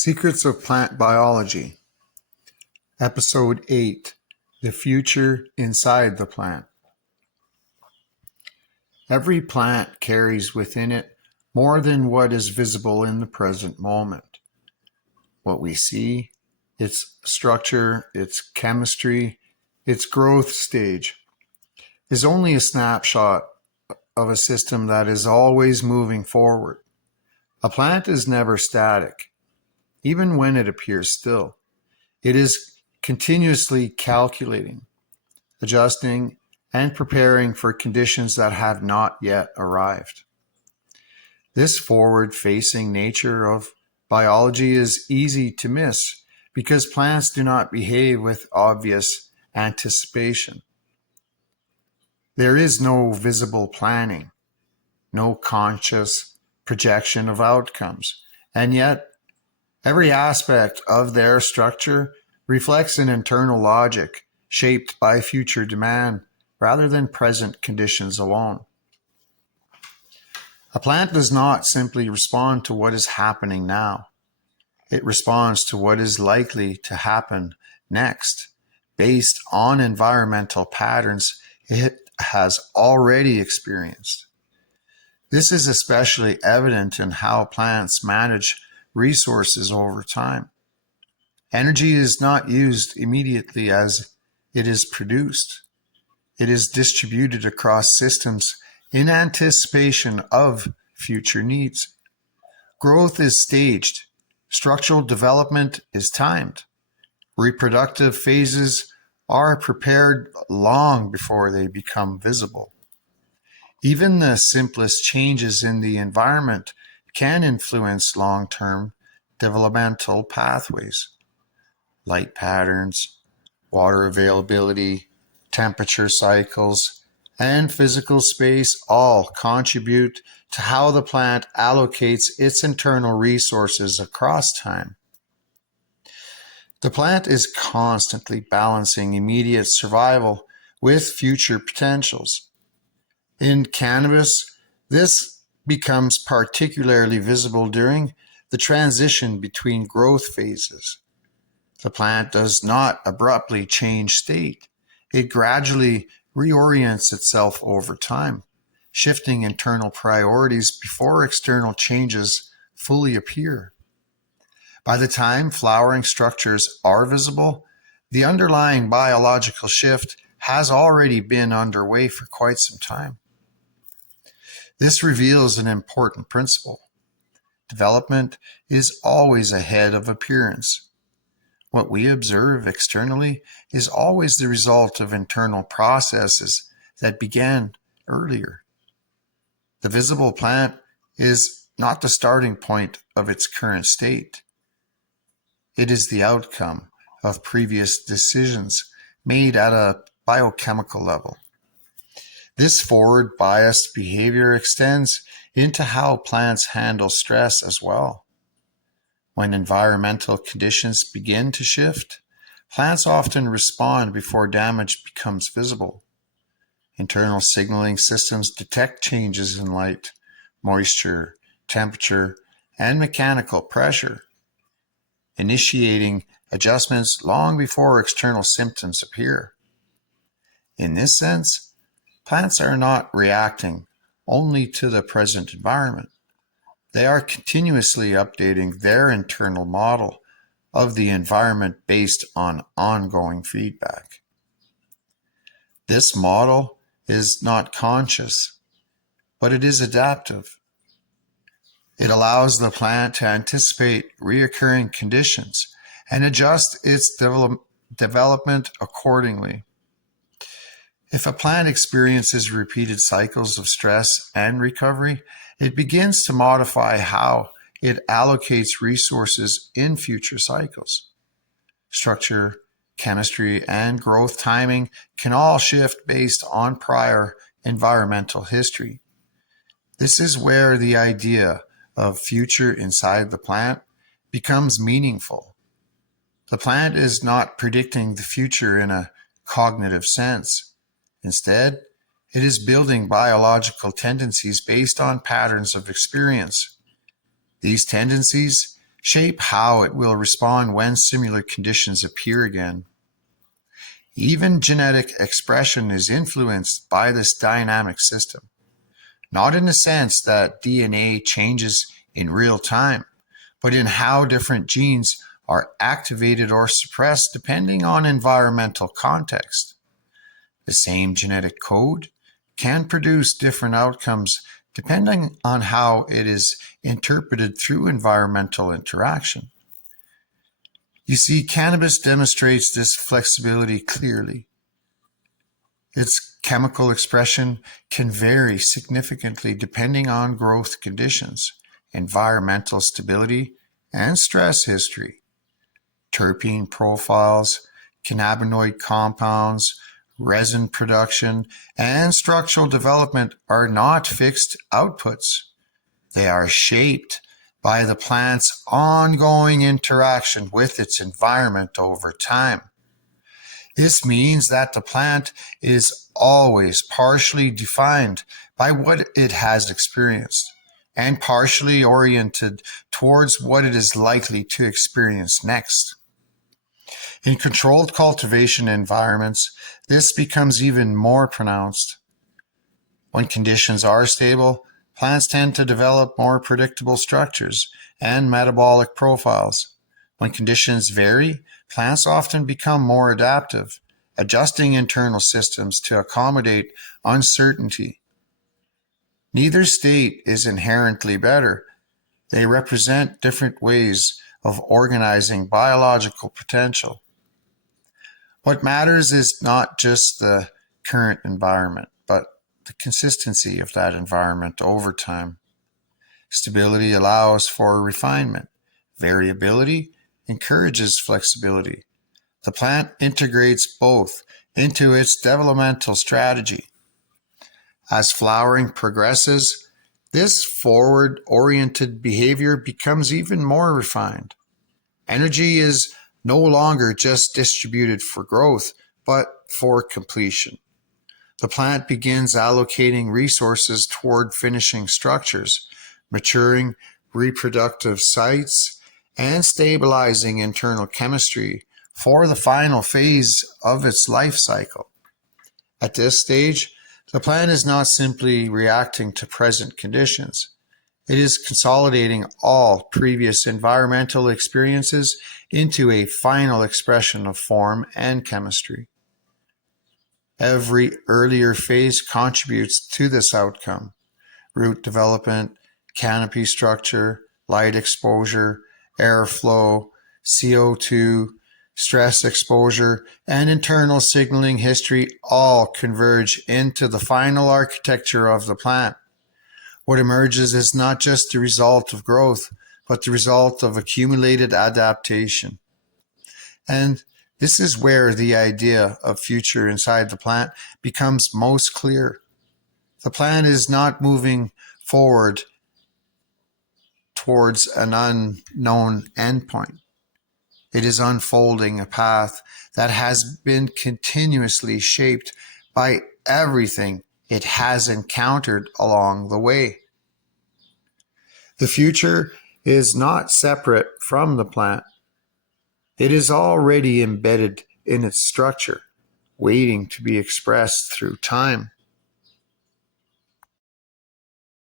Secrets of Plant Biology, Episode 8, The Future Inside the Plant. Every plant carries within it more than what is visible in the present moment. What we see, its structure, its chemistry, its growth stage, is only a snapshot of a system that is always moving forward. A plant is never static, even when it appears still. It is continuously calculating, adjusting, and preparing for conditions that have not yet arrived. This forward-facing nature of biology is easy to miss because plants do not behave with obvious anticipation. There is no visible planning, no conscious projection of outcomes, and yet every aspect of their structure reflects an internal logic shaped by future demand rather than present conditions alone. A plant does not simply respond to what is happening now. It responds to what is likely to happen next based on environmental patterns it has already experienced. This is especially evident in how plants manage resources over time. Energy is not used immediately as it is produced. It is distributed across systems in anticipation of future needs. Growth is staged. Structural development is timed. Reproductive phases are prepared long before they become visible. Even the simplest changes in the environment can influence long-term developmental pathways. Light patterns, water availability, temperature cycles, and physical space all contribute to how the plant allocates its internal resources across time. The plant is constantly balancing immediate survival with future potentials. In cannabis, this becomes particularly visible during the transition between growth phases. The plant does not abruptly change state. It gradually reorients itself over time, shifting internal priorities before external changes fully appear. By the time flowering structures are visible, the underlying biological shift has already been underway for quite some time. This reveals an important principle. Development is always ahead of appearance. What we observe externally is always the result of internal processes that began earlier. The visible plant is not the starting point of its current state. It is the outcome of previous decisions made at a biochemical level. This forward biased behavior extends into how plants handle stress as well. When environmental conditions begin to shift, plants often respond before damage becomes visible. Internal signaling systems detect changes in light, moisture, temperature, and mechanical pressure, initiating adjustments long before external symptoms appear. In this sense, plants are not reacting only to the present environment. They are continuously updating their internal model of the environment based on ongoing feedback. This model is not conscious, but it is adaptive. It allows the plant to anticipate recurring conditions and adjust its development accordingly. If a plant experiences repeated cycles of stress and recovery, it begins to modify how it allocates resources in future cycles. Structure, chemistry, and growth timing can all shift based on prior environmental history. This is where the idea of future inside the plant becomes meaningful. The plant is not predicting the future in a cognitive sense. Instead, it is building biological tendencies based on patterns of experience. These tendencies shape how it will respond when similar conditions appear again. Even genetic expression is influenced by this dynamic system, not in the sense that DNA changes in real time, but in how different genes are activated or suppressed depending on environmental context. The same genetic code can produce different outcomes depending on how it is interpreted through environmental interaction. You see, cannabis demonstrates this flexibility clearly. Its chemical expression can vary significantly depending on growth conditions, environmental stability, and stress history. Terpene profiles, cannabinoid compounds, resin production, and structural development are not fixed outputs. They are shaped by the plant's ongoing interaction with its environment over time. This means that the plant is always partially defined by what it has experienced and partially oriented towards what it is likely to experience next. In controlled cultivation environments, this becomes even more pronounced. When conditions are stable, plants tend to develop more predictable structures and metabolic profiles. When conditions vary, plants often become more adaptive, adjusting internal systems to accommodate uncertainty. Neither state is inherently better. They represent different ways of organizing biological potential. What matters is not just the current environment, but the consistency of that environment over time. Stability allows for refinement. Variability encourages flexibility. The plant integrates both into its developmental strategy. As flowering progresses, this forward-oriented behavior becomes even more refined. Energy is no longer just distributed for growth, but for completion. The plant begins allocating resources toward finishing structures, maturing reproductive sites, and stabilizing internal chemistry for the final phase of its life cycle. At this stage, the plant is not simply reacting to present conditions. It is consolidating all previous environmental experiences into a final expression of form and chemistry. Every earlier phase contributes to this outcome: root development, canopy structure, light exposure, airflow, CO2, stress exposure, and internal signaling history all converge into the final architecture of the plant. What emerges is not just the result of growth, but the result of accumulated adaptation. And this is where the idea of future inside the plant becomes most clear. The plant is not moving forward towards an unknown endpoint. It is unfolding a path that has been continuously shaped by everything it has encountered along the way. The future is not separate from the plant. It is already embedded in its structure, waiting to be expressed through time.